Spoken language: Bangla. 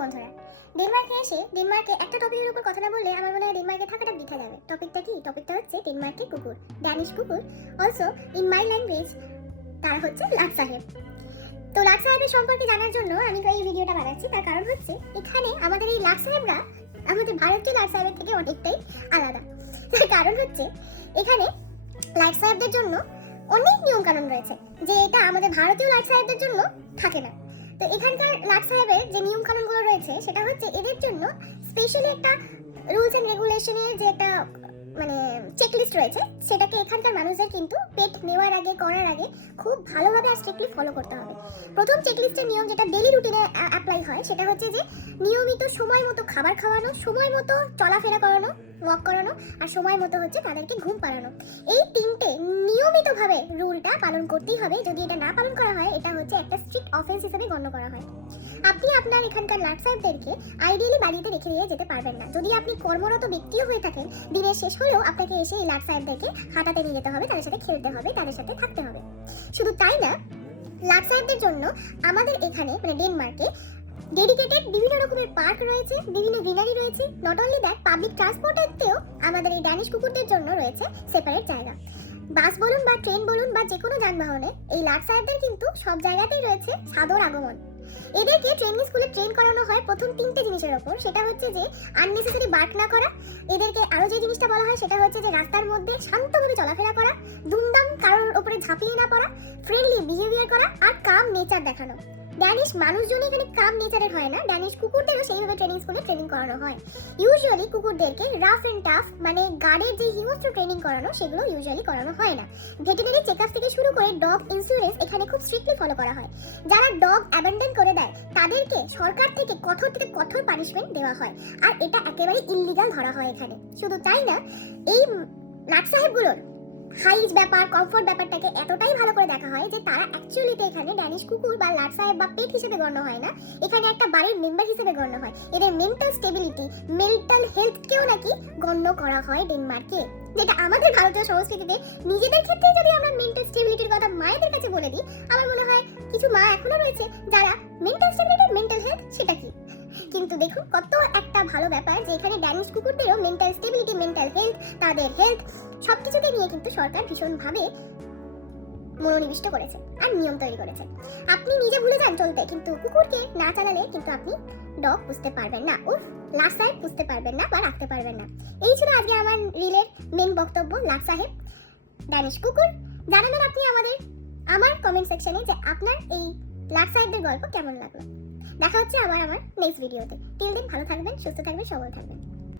বন্ধুরা, ডেনমার্কে এসে ডেনমার্কে একটা টপিকের উপর কথা না বললে আমার মনে হয় ডেনমার্কে থাকাটা বৃথা যাবে। টপিকটা কি? টপিকটা হচ্ছে ডেনমার্কের কুকুর, ড্যানিশ কুকুর। অলসো ইন মাই ল্যাঙ্গুয়েজ তারা হচ্ছে লাট সাহেব। তো লাট সাহেবের সম্পর্কে জানার জন্য আমি এই ভিডিওটা বানাচ্ছি। তার কারণ হচ্ছে এখানে আমাদের এই লাট সাহেবরা আমাদের ভারতীয় লাট সাহেবের থেকে অনেকটাই আলাদা। তার কারণ হচ্ছে এখানে লাট সাহেবদের জন্য অনেক নিয়ম কানুন রয়েছে, যে এটা আমাদের ভারতীয় লাট সাহেবদের জন্য থাকে না। তো এখানকার লাট সাহেবের যে নিয়ম কানুনগুলো রয়েছে সেটা হচ্ছে এদের জন্য স্পেশালি একটা রুলস অ্যান্ড রেগুলেশনের যে একটা চেকলিস্ট রয়েছে, সেটাকে এখানকার মানুষদের কিন্তু পেট নেওয়ার আগে করার আগে খুব ভালোভাবে আর স্ট্রিক্টলি ফলো করতে হবে। প্রথম চেকলিস্টের নিয়ম যেটা ডেইলি রুটিনে অ্যাপ্লাই হয় সেটা হচ্ছে যে নিয়মিত সময় মতো খাবার খাওয়ানো, সময় মতো চলাফেরা করানো, ওয়াক করানো, আর সময় মতো হচ্ছে তাদেরকে ঘুম পাড়ানো। এই তিনটে নিয়মিতভাবে রুলটা পালন করতেই হবে। যদি এটা না পালন করা হয় এটা হচ্ছে একটা স্ট্রিক্ট অফেন্স হিসেবে গণ্য করা হয়। আপনি আপনার এখানকার লাট সাহেবদেরকে আইডিয়ালি বাড়িতে রেখে দিয়ে যেতে পারবেন না। যদি আপনি কর্মরত ব্যক্তিও হয়ে থাকেন, দিনের শেষ হলেও আপনাকে এসে এই লাট সাহেবদেরকে হাঁটাতে নিয়ে যেতে হবে, তাদের সাথে খেলতে হবে, তাদের সাথে থাকতে হবে। শুধু তাই না, লাট সাহেবদের জন্য আমাদের এখানে ডেনমার্কে ডেডিকেটেড বিভিন্ন রকমের পার্ক রয়েছে, বিভিন্ন গ্রিনারি রয়েছে। নট অনলি দ্যাট, পাবলিক ট্রান্সপোর্টেতেও আমাদের এই ড্যানিশ কুকুরদের জন্য রয়েছে সেপারেট জায়গা। বাস বলুন বা ট্রেন বলুন বা যে কোনো যানবাহনে এই লাট সাহেবদের কিন্তু সব জায়গাতেই রয়েছে সাদর আগমন। এদেরকে ট্রেনিং স্কুলে ট্রেন করানো হয় প্রথম তিনটে জিনিসের ওপর। সেটা হচ্ছে যে আননেসেসারি বার্ক না করা, এদেরকে আরো যে জিনিসটা বলা হয় সেটা হচ্ছে যে রাস্তার মধ্যে শান্তভাবে চলাফেরা করা, দুমদাম কারোর উপরে ঝাঁপিয়ে না পড়া, ফ্রেন্ডলি বিহেভিয়ার করা, আর কাম নেচার দেখানো। ড্যানিশ মানুষজন এখানে কাম নেচারের হয় না, ড্যানিশ কুকুরদেরও সেইভাবে ট্রেনিং স্কুলে ট্রেনিং করানো হয়। ইউজুয়ালি কুকুরদেরকে রাফ এন্ড টাফ গার্ডের যে হিংস্র ট্রেনিং করানো সেগুলো ইউজুয়ালি করানো হয় না। ভেটেরিনারি চেকআপ থেকে শুরু করে ডগ ইন্স্যুরেন্স এখানে খুব স্ট্রিক্টলি ফলো করা হয়। যারা ডগ অ্যাবান্ডন করে দেয় তাদেরকে সরকার থেকে কঠোর পানিশমেন্ট দেওয়া হয়, আর এটা একেবারে ইল্লিগাল ধরা হয় এখানে। শুধু তাই না, এই লাট সাহেবগুলোর হাইজ ব্যাপার, কমফোর্ট ব্যাপারটাকে এতটাই ভালো করে দেখা হয় যে তারা অ্যাকচুয়ালিতে এখানে ড্যানিশ কুকুর বা লাট সাহেব বা পেট হিসেবে গণ্য হয় না, এখানে একটা বাড়ির মেম্বার হিসেবে গণ্য হয়। এদের মেন্টাল স্টেবিলিটি, মেন্টাল হেলথকেও নাকি গণ্য করা হয় ডেনমার্কে। যেটা আমাদের ভারতীয় সংস্কৃতিতে নিজেদের ক্ষেত্রে যদি আমরা মেন্টাল স্টেবিলিটির কথা মায়েদের কাছে বলে দিই, আমার মনে হয় কিছু মা এখনো রয়েছে যারা মেন্টাল স্টেবিলিটি, মেন্টাল হেলথ সেটা কি। কিন্তু দেখুন কত একটা ভালো ব্যাপার যে এখানে ড্যানিশ কুকুরদেরও মেন্টাল স্টেবিলিটি, মেন্টাল হেলথ, তাদের হেলথ সবকিছুকে নিয়ে কিন্তু সরকার ভীষণভাবে মনোনিবিষ্ট করেছে আর নিয়ম তৈরি করেছে। আপনি নিজে ভুলে যান চলতে, কিন্তু কুকুরকে না চালালে কিন্তু আপনি ডগ বুঝতে পারবেন না, লাট সাহেব বুঝতে পারবেন না বা রাখতে পারবেন না। এই ছিল আজকে আমার রিলের মেন বক্তব্য, লাট সাহেব, ড্যানিশ কুকুর। জানাবেন আপনি আমার কমেন্ট সেকশনে যে আপনার এই লাট সাহেবদের গল্প কেমন লাগলো। দেখা হচ্ছে আবার আমার নেক্সট ভিডিওতে। টিল দেন ভালো থাকবেন, সুস্থ থাকবেন, সবল থাকবেন।